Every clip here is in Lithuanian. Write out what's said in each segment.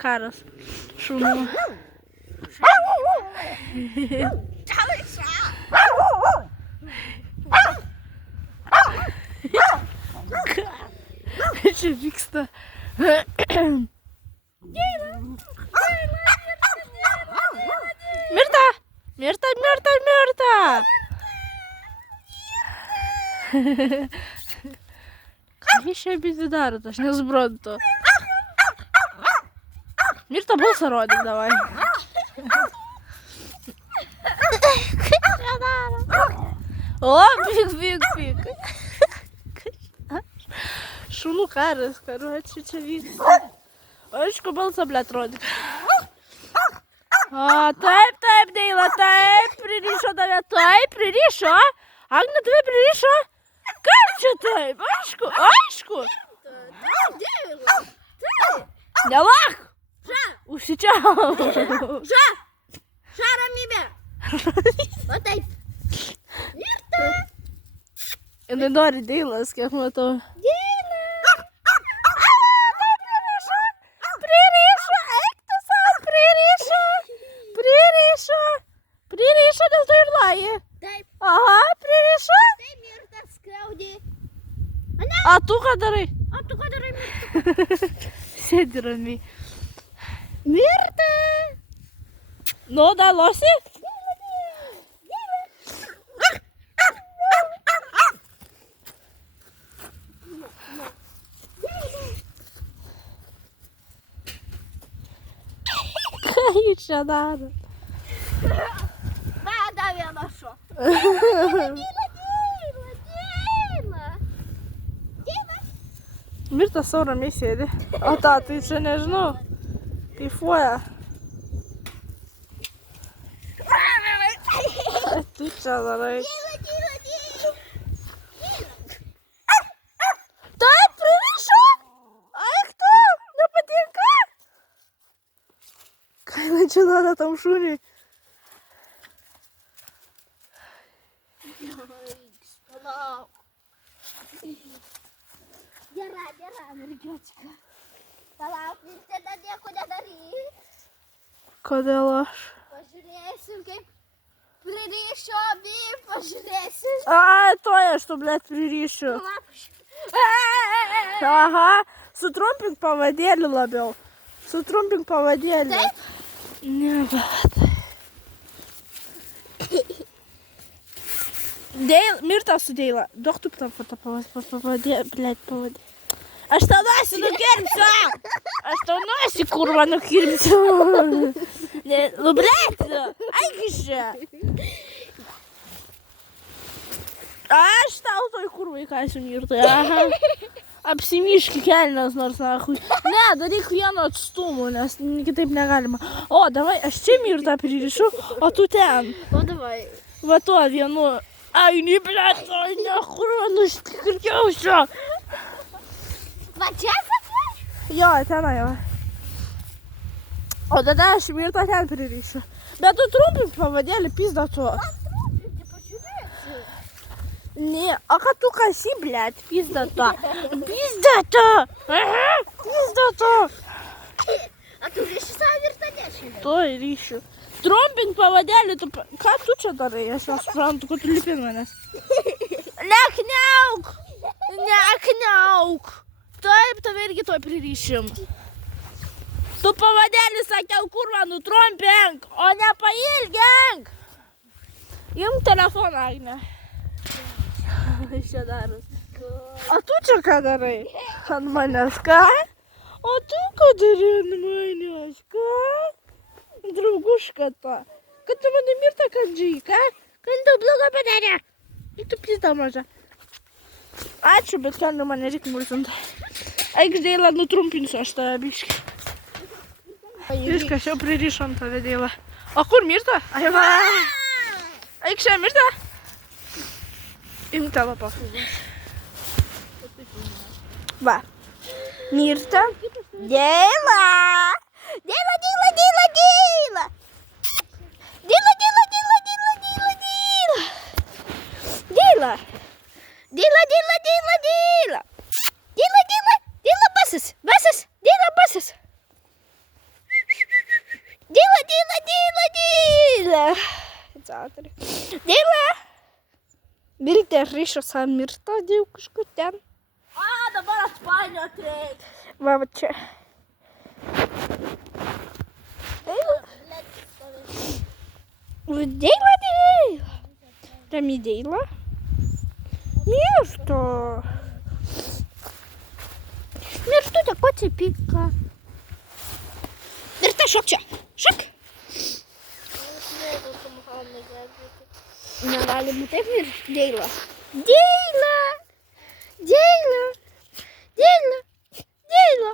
karas šunų. Čia vyksta. Mirta! Mirta, Mirta, Mirta! Ką jūs čia abidvi darot, aš nesuprantu. Mirta, balsą rodyk, davai. O, pyk. Šunų karas, karuočiai čia vyksta. O, aišku, balsą, blet, rodyk. O, taip, Deila, taip, pririšo tave, taip, pririšo. Agne, tave pririšo? Kaip čia taip? Aišku. Taip, Deila. Taip. Nelak. Užsičiau. Ramybė. O taip. Mirta. Jinai nori Deilas, kiek matau. Deila. Pririšo, dėl to ir laji. Taip. Aha, pririšo. Tai Mirta skriaudė. A tu ką darai? O tu ką darai, Mirta? Sėdi ramiai. Mirta. Nu, dar losi? Ką jūs čia darot? Va, dar vieną šuo. Deila. Mirta sau ramiai sėdi. O ta, tai čia nežinau. Kaifuoja. Tu čia darai. Taip, pririšo! Eik tu, nepatinka? Ką jinai čia daro tam šuniui? Palauk. Gera, mergiotčka. Palauk, Mirta, dar nieko nedaryk. Kodėl aš? Pažiūrėsim, kaip pririšo abi, pažiūrėsim. Ai, toj aš tu, blet, pririšiu. Aha, sutrumpink pavadėlį labiau. Sutrumpink pavadėlį. Taip? Ne, bet. Mirta su Deila. Duok tu tą pavadėlį, blet, pavadėlį. Aš tau nosį nukirpsiu! Aš tau nosį, kurva, nukirpsiu! Nu, blet! Eik iš čia! Aš tau toj kurvai kasiu, Mirtai. Aha. Apsimyški kelnes nors nahui. Ne, daryk vieno atstumu, nes kitaip negalima. O, davai, aš čia Mirtą pririšu, o tu ten. O davai. Va tuo vienu. Ai, ne, blet, ai, ne, kurva, nuštikirkiausiu. Va čia sakai? Jo, tenai va. O tada aš Mirtą ten pririšiu. Bet tu trumpink pavadėlį, pizda tu. Trumpinti, pažiūrėsiu. Ne, o ką tu kasi, blet, pizda tu. Pizda tu. Aha, pizda tu. A tu ryši savo Mirtą dešinę? Tu ryšiu. Trumpink pavadėlį, tu... Ką tu čia darai? Aš nesuprantu, kad tu lipi ant manęs. Nekniauk! Nekniauk! Taip, tave irgi toj pririšim. Tu pavadėlį sakiau, kurva, nutrumpink, o ne pailgink. Imk telefoną, Agne. Iš čia daros. O tu čia ką darai? Ant manęs, ką? O tu ką darai ant manęs, ką? Drauguška to. Kad tu mane Mirtą kandžiai, ką? Kad tau blogo padarė. Tu pizda maža. Ačiū, bet kelnių mane reikia mulsinti. Eik, Deila, nutrumpinsiu aš tave biškį. Viskas, jau pririšom tave, Deila. O kur Mirta? Ai, va. Eik čia, Mirta. Imk telefonu. Va. Mirta. Deila. Deila, Deila, Deila, Deila. Deila, Deila, Deila, Deila, Deila, Deila. Deila. Deila, Deila, Deila, Deila. Deila, Deila, Deila, basas, basas, Deila, basas. evakuatorių. Deila! Viltė ryšos ant mirto, dėjau kažkur ten. A, dabar atpainiot reikia. Va čia. Deila! Deila, Deila! Rami Deila. Mirto. Mirtutė, ko čia pika? Mirta, šok čia. Šok. Negalime taip mirti. Deila. Deila. Deila. Deila. Deila.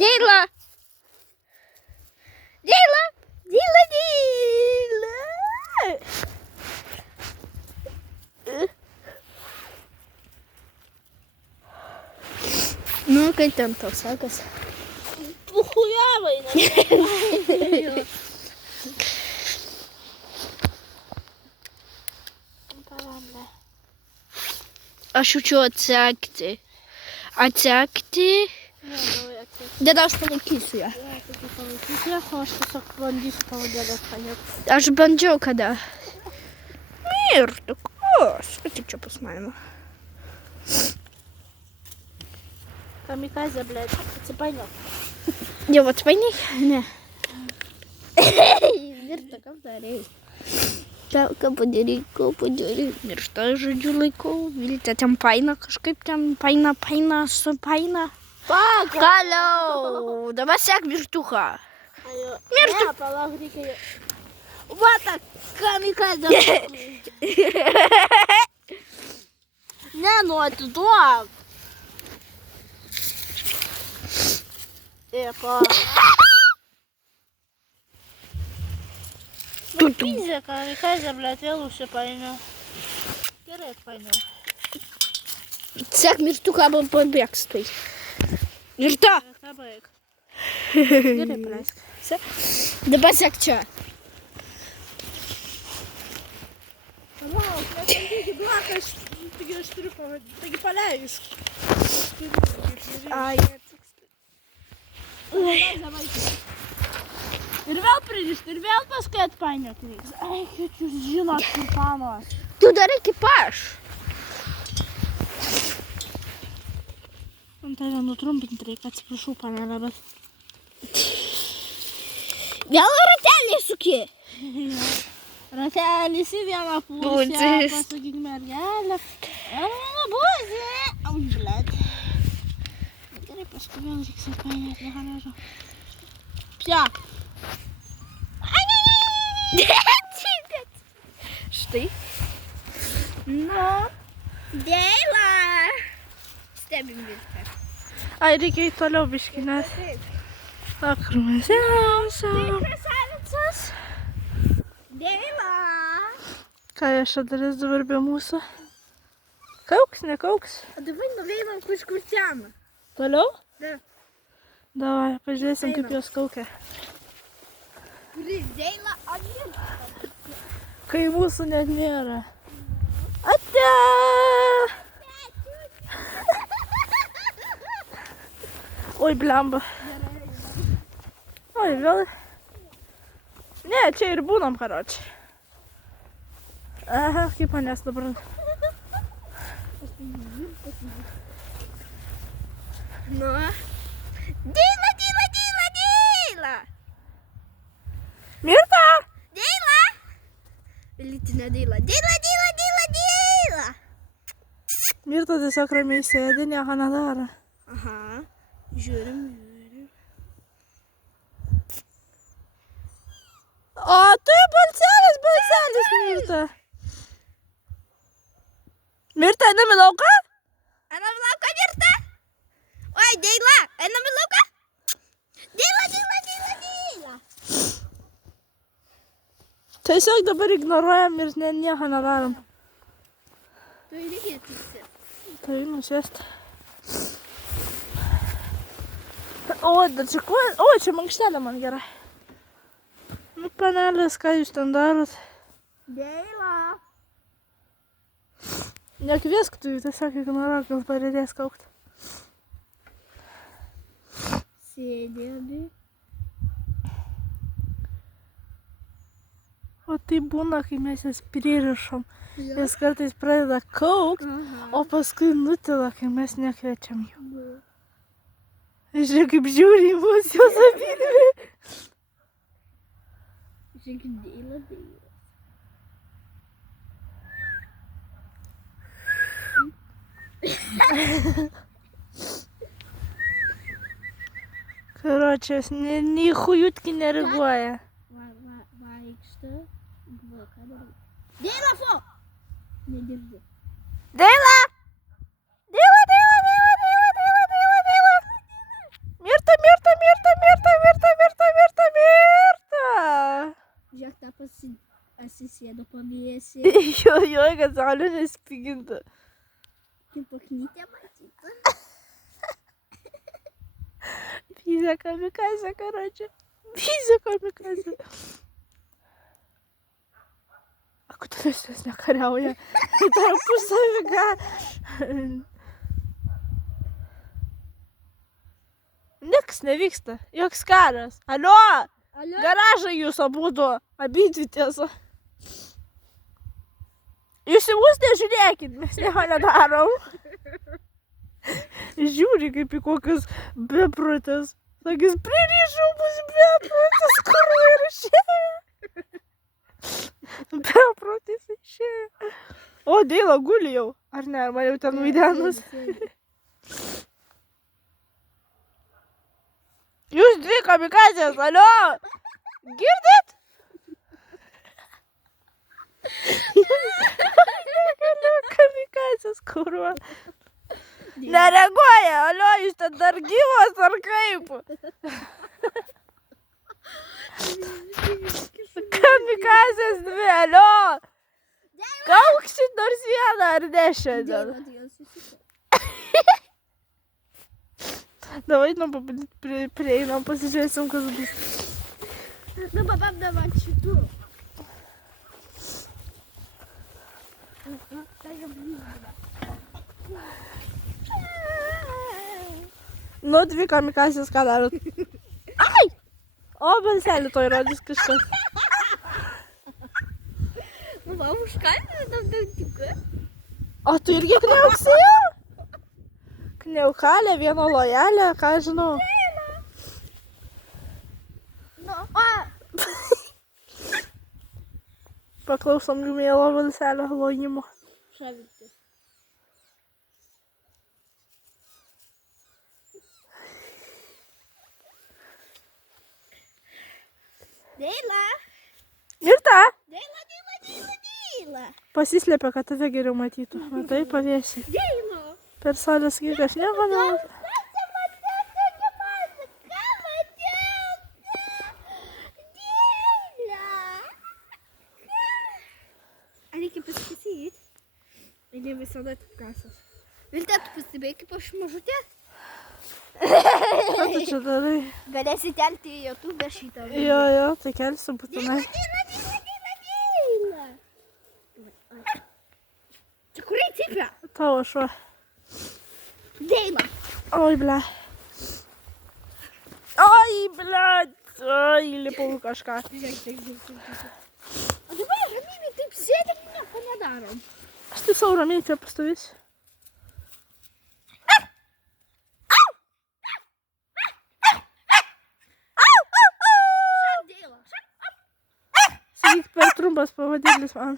Deila. Deila. Deila. Deila. Nu, kaip ten tau sekasi? Puhujavai, ne? Aš jaučiu atsekti. Atsekti. Dėda, aš palaikysiu ją. O aš tiesiog bandysiu tavo dėdą paėti. Aš bandžiau kada. Mirtu, kas? Tik čia pas mane. Kamikazė, blėt, atsipainiok. Jau atpainiai? Ne. Mirta, kas darėjai? Ką padarei? Miršta, žodžiu, laikau. Viltė ten paina kažkaip, ten paina, supaina. Kaliau! Dabar sek mirtuką. Mirtu. Ne, palauk, reikia... Va ta kamikazė. Ne, nu atiduok. Pizė, kamikazė, blėt, vėl užsipainiau. Gerai atpainiau. Sek mirtuką, arba pabėgs tai. Mirta! Ką baig? Gerai paleisk. Dabar sek čia. Palauk, taigi blakas, taigi aš turiu pavadinti, taigi paleisk. Ai. Ir vėl pririšti, ir vėl paskui atpainiot reiks. Ai, kaip jūs žinot, kur panos. Tu darai kaip aš. Man tave nutrumpinti reikia, atsiprašau, panelė, bet... Vėl ratelį suki. Ratelis į vieną pusę, pasakyk mergelę. Buzė. Au, blėt. Gerai, paskui vėl reiks atpainiot, negalėžau. Pia. Štai. Nu. Deila. Stebim viską. Ai, reikia į toliau biškį, nes... Akrumės, Krasavicas. Deila. Ką aš čia darys dabar be mūsų? Kauks, nekauks? O dabar nuveinam kažkur ten. Toliau? Da. Davai, pažiūrėsim, kaip jos kaukia. Kuris Deila, o Mirta. Kai mūsų net nėra. Ate! Oi, blemba. Oi, vėl. Ne, čia ir būnam, karočiui. Aha, kaip manęs dabar. Nu. Deila, Deila, Deila, Deila. Mirta! Deila. Lytinė Deila. Deila, Deila, Deila, Deila. Mirta tiesiog ramiai sėdi, nieko nedaro. Aha. Žiūrim. O, tai balselis, Mirta. Mirta, einam į lauką? Einam į lauką, Mirta. Oi, Deila, einam į lauką. Deila, Deila, Deila, Deila. Tiesiog dabar ignoruojam ir nieko nedarom. Tu irgi atsisėdi. Tai nusėst. O, dar čia kuo? O, čia mankštelė man gerai. Nu, panelės, ką jūs ten darot? Deila. Nekviesk tu, tiesiog ignoruok, gal pareidės kaukt. Sėdė abi. tai būna, kai mes jas pririšam. Jis kartais pradeda kaukt, o paskui nutila, kai mes nekviečiam jų. Žiūrėk, kaip žiūri į mus jos abidvi. Žiūrėk, Deila. Karočias, nei chujutki nereaguoja. Vaikšto. Deila, fo! Nedirbi. Deila! Deila! Mirta! Žiūrėk, tą asisėdo pavėsį. Jo, kad saulė nespigintų. Kaip paknytė matyta. Pizė kamikazė, karočią. Pizė kamikazė. A kodėl jos nekariauja? Tarpusavy ką? Niks nevyksta. Joks karas. Alio! Garažai jūs abudu. Abidvi tiesa. Jūs į mus nežiūrėkit, mes nieko nedarom. Žiūri kaip į kokius beprotės. Sakys, pririšau mus beprotės, kur ir išėjo. Beprotės išėjo. O, Deila guli jau. Ar ne, ar man jau ten vaidenus? Jūs dvi kamikazės, alio! Girdit? Negaliu kamikazės, kurva. Nereaguoja, alio, jūs ten dar gyvos ar kaip? Kamikazės dvi, alio! Kauksit nors vieną ar ne šiandien? Davai, nu, prieinam, pasižiūrėsim, kas bus. Nu, babam, davai šitų. Nu, dvi kamikazės ką darot? Ai! O, balselį to įrodys kažkas. Nu, va, užkalbinai tam tikai. O tu irgi kniauksėjo? Kniaukalė, vieno lojalė, ką žinau. Nu, Paklausom jų mielo balselio lojimo. šavinti. Deila! Mirta! Deila! Pasislėpė, kad tave geriau matytų. Matai, pavėsi. Deila! Per salės kiek nieko nematau. Reikia pasakyti. Ne visada taip kasas. Viltė, tu pastebėjai, kaip aš mažutė? Ką tu čia darai? Galėsi kelti į YouTube šitą. Jo, tai kelsiu būtinai. Deila! Čia kuriai cypia? Tavo šuo. Deila! Oi, ble. Oi, ble. Oi, lipau kažką. O dabar ramiai taip sėdėm, nieko nedarom. Aš tai savo ramiai čia pastovėsiu. Sakyk, per trumpas pavadėlis man.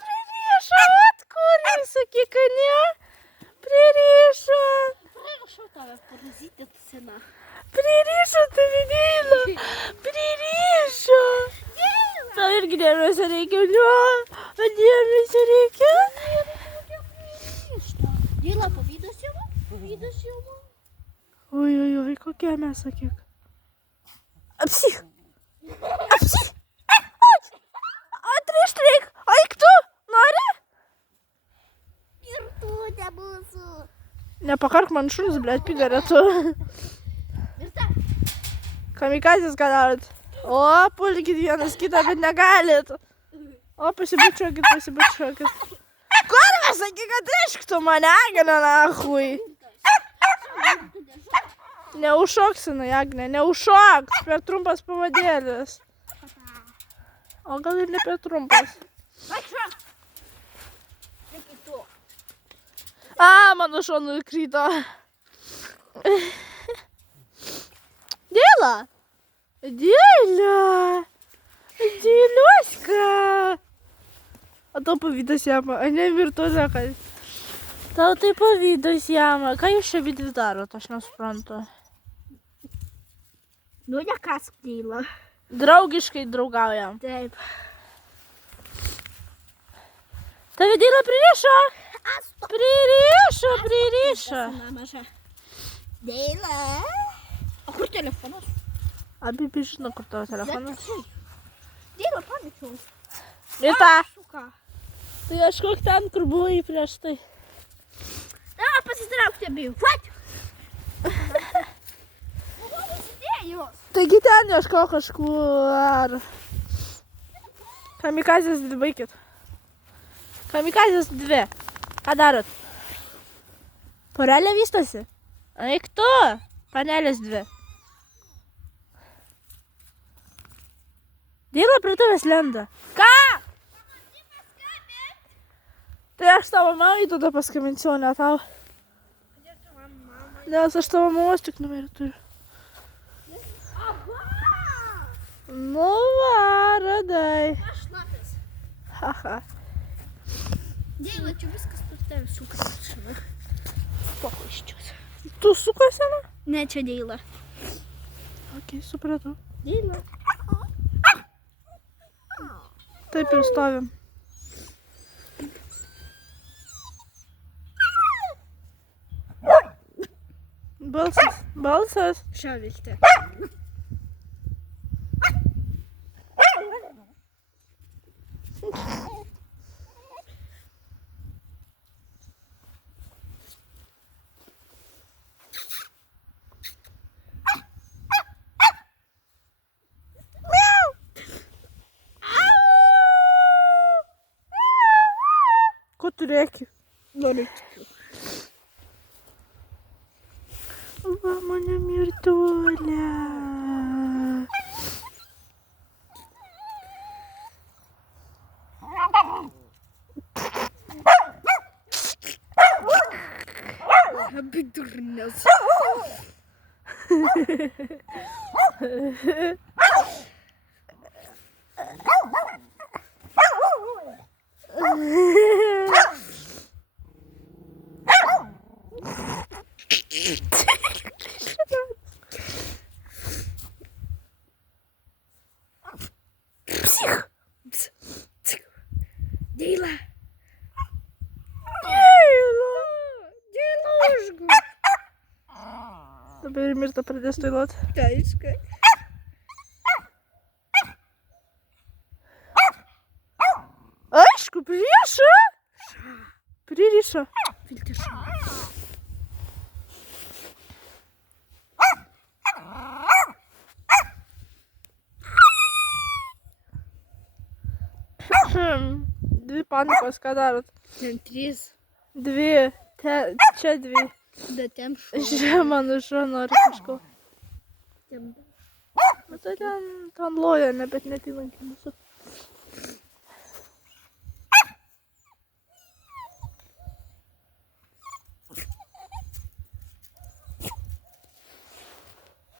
Pririšo, atkurį, sakyk, ne? Pririšo. Prašau tave, parazitė tu sena. Pririšo tave, Deila. Pririšo. Tau irgi dėmesio reikia, ne? Dėmesio reikia. Deila, pavydas jau? Pavydas jau? Oi, kokie mes, sakyk. Apsich. Atrištreik. Eik tu, nori? Ir tu nebūsiu. Nepakark man šuns, blėt, pigaretu. Ir ta. Kamikazės ką darot? O, pulkit vienas kitą, bet negalit. O, pasibučiuokit. Kurva, sakyk, atrišk tu mane, gana nahui. Neužšoks, Agne, neužšoks. Per trumpas pavadėlis. O gal ir ne per trumpas. A, mano šonu krito. Dėla. Dėla. Dėliuoska. O tau pavydas jama, a ne virtuozekas. Tau tai pavydas jama. Ką jūs čia vidvi darot, aš nesuprantu. Nu, nekask Dėla. Draugiškai draugaujam. Taip. Tave Dėla pririšo? Pririšo. Maža. Dėla. O kur telefonas? Abi žino, kur tavo telefonas. Dėla, pamečiau. Ir tą. Šuka. Tai kažkok ten, kur buvai prieš tai. Na, pasitraukti abiejų. Vat! Įsidėjus. Taigi ten ieško kažkur. Kamikazės 2 baikit. Kamikazės 2. Ką darot? Porelė vystosi? Eik tu, panelės 2. Dėla prie tavęs lenda. Ką? Tai aš tavo mamai tada paskambinsiu, o ne tau. Nes aš tavo mamos tik numerį turiu. Nu va, radai. Aš šlapės. Haha. Dėla, čia viskas per tave sukas. Pokuščius. Tu sukasi, na? Ne, čia Dėla. Ok, supratau. Dėla. Taip ir stovim. Balsas. Šavilti. Ko tu rėki? Noriu. Va, mane mirtuolė. Abi durnės. Dėla. Dėlužgu. Dabar ir Mirta pradės tailuot. Aišku. Aišku, pririšo. Pririšo. Viltišo. Dvi panikos, ką darot? Ten 3. 2. Čia 2. Bet ten šau. Žiūrė, mano šuo nori kažko. Ten. Bet tai ten loja, ne, bet netinanti mūsų.